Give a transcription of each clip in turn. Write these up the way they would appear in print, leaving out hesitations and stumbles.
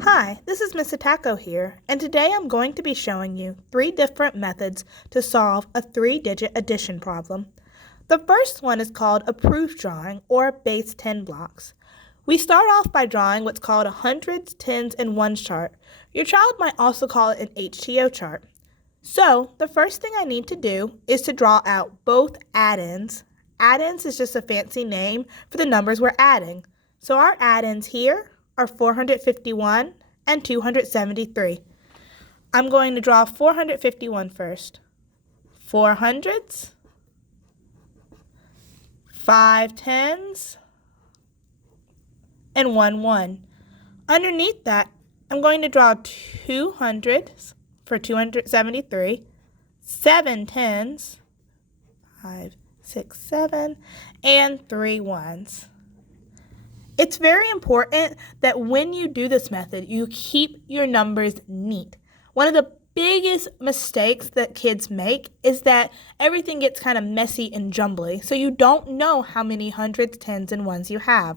Hi, this is Miss Atako here, and today I'm going to be showing you 3 different methods to solve a 3-digit addition problem. The first one is called a proof drawing, or base 10 blocks. We start off by drawing what's called a hundreds, tens, and ones chart. Your child might also call it an HTO chart. So, the first thing I need to do is to draw out both add-ins. Add-ins is just a fancy name for the numbers we're adding. So our add-ins here are 451 and 273. I'm going to draw 451 first. 4 hundreds, 5 tens, and 1 1. Underneath that, I'm going to draw 2 hundreds for 273, 7 tens, 5, 6, 7, and 3 ones. It's very important that when you do this method, you keep your numbers neat. One of the biggest mistakes that kids make is that everything gets kind of messy and jumbly, so you don't know how many hundreds, tens, and ones you have.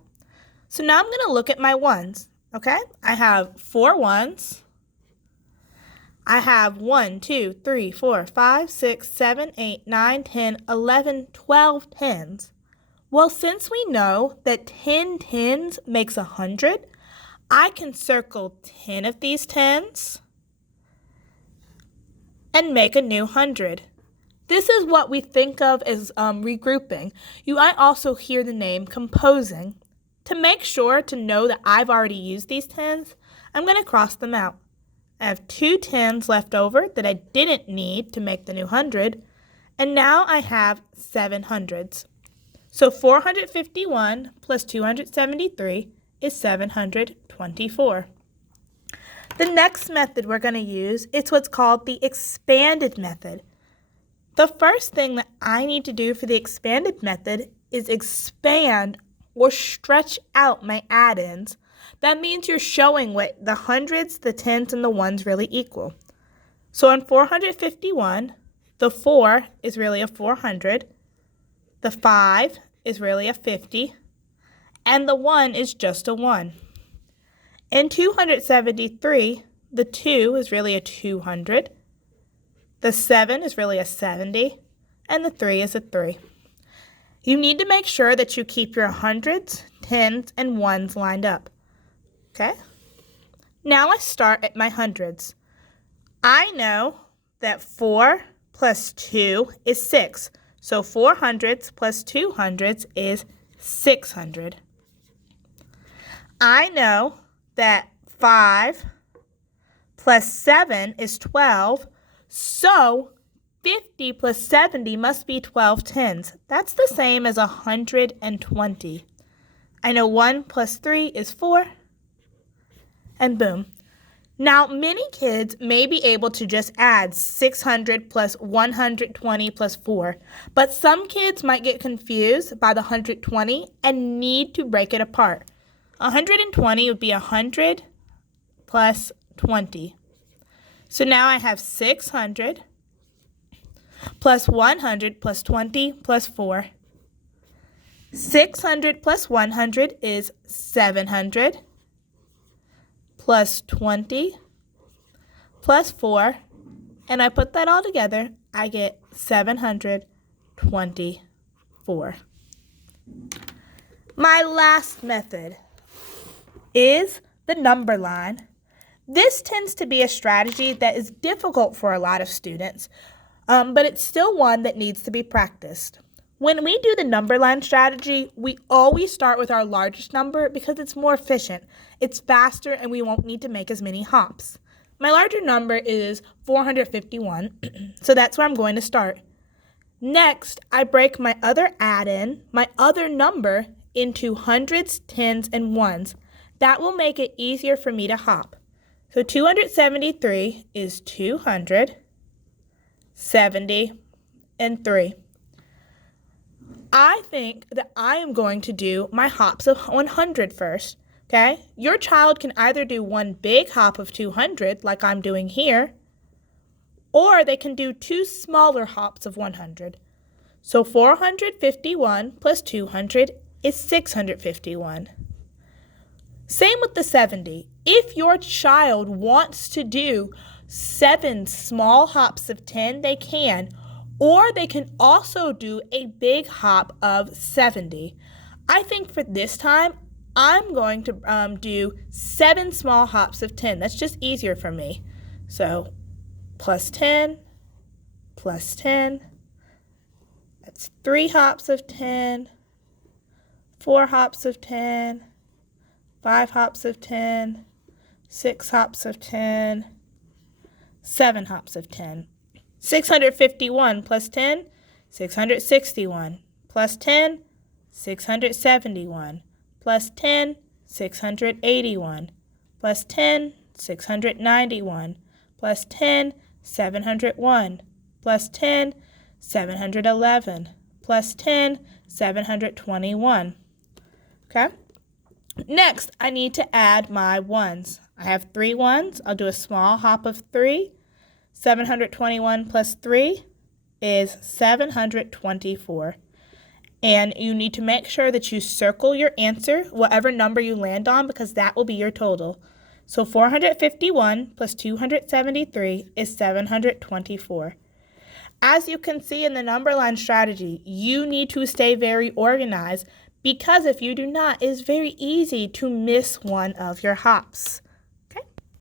So now I'm going to look at my ones, okay? I have 4 ones. I have 1, 2, 3, 4, 5, 6, 7, 8, 9, 10, 11, 12 tens. Well, since we know that 10 tens makes 100, I can circle 10 of these tens and make a new 100. This is what we think of as regrouping. You might also hear the name composing. To make sure to know that I've already used these tens, I'm going to cross them out. I have 2 tens left over that I didn't need to make the new 100, and now I have 7 hundreds. So 451 plus 273 is 724. The next method we're going to use is what's called the expanded method. The first thing that I need to do for the expanded method is expand or stretch out my add-ins. That means you're showing what the hundreds, the tens, and the ones really equal. So in 451, the 4 is really a 400, the 5 is really a 50, and the 1 is just a 1. In 273, the 2 is really a 200, the 7 is really a 70, and the 3 is a 3. You need to make sure that you keep your hundreds, tens, and ones lined up. Okay? Now I start at my hundreds. I know that 4 plus 2 is 6. So 4 hundreds plus 2 hundreds is 600. I know that 5 plus 7 is 12. So 50 plus 70 must be 12 tens. That's the same as 120. I know 1 plus 3 is 4. And boom. Now, many kids may be able to just add 600 plus 120 plus 4, but some kids might get confused by the 120 and need to break it apart. 120 would be 100 plus 20. So now I have 600 plus 100 plus 20 plus 4. 600 plus 100 is 700. Plus 20 plus 4, and I put that all together, I get 724. My last method is the number line. This tends to be a strategy that is difficult for a lot of students, but it's still one that needs to be practiced. When we do the number line strategy, we always start with our largest number because it's more efficient. It's faster and we won't need to make as many hops. My larger number is 451, so that's where I'm going to start. Next, I break my other add-in, my other number, into hundreds, tens, and ones. That will make it easier for me to hop. So 273 is 200, 70, and 3. I think that I am going to do my hops of 100 first, okay? Your child can either do one big hop of 200, like I'm doing here, or they can do 2 smaller hops of 100. So 451 plus 200 is 651. Same with the 70. If your child wants to do 7 small hops of 10, they can, or they can also do a big hop of 70. I think for this time, I'm going to do 7 small hops of 10. That's just easier for me. So plus 10, plus 10. That's 3 hops of 10, 4 hops of 10, 5 hops of 10, 6 hops of 10, 7 hops of 10. 651 plus 10, 661. Plus 10, 671. Plus 10, 681. Plus 10, 691. Plus 10, 701. Plus 10, 711. Plus 10, 721. Okay? Next, I need to add my ones. I have 3 ones. I'll do a small hop of 3. 721 plus 3 is 724. And you need to make sure that you circle your answer, whatever number you land on, because that will be your total. So 451 plus 273 is 724. As you can see in the number line strategy, you need to stay very organized, because if you do not, it is very easy to miss one of your hops.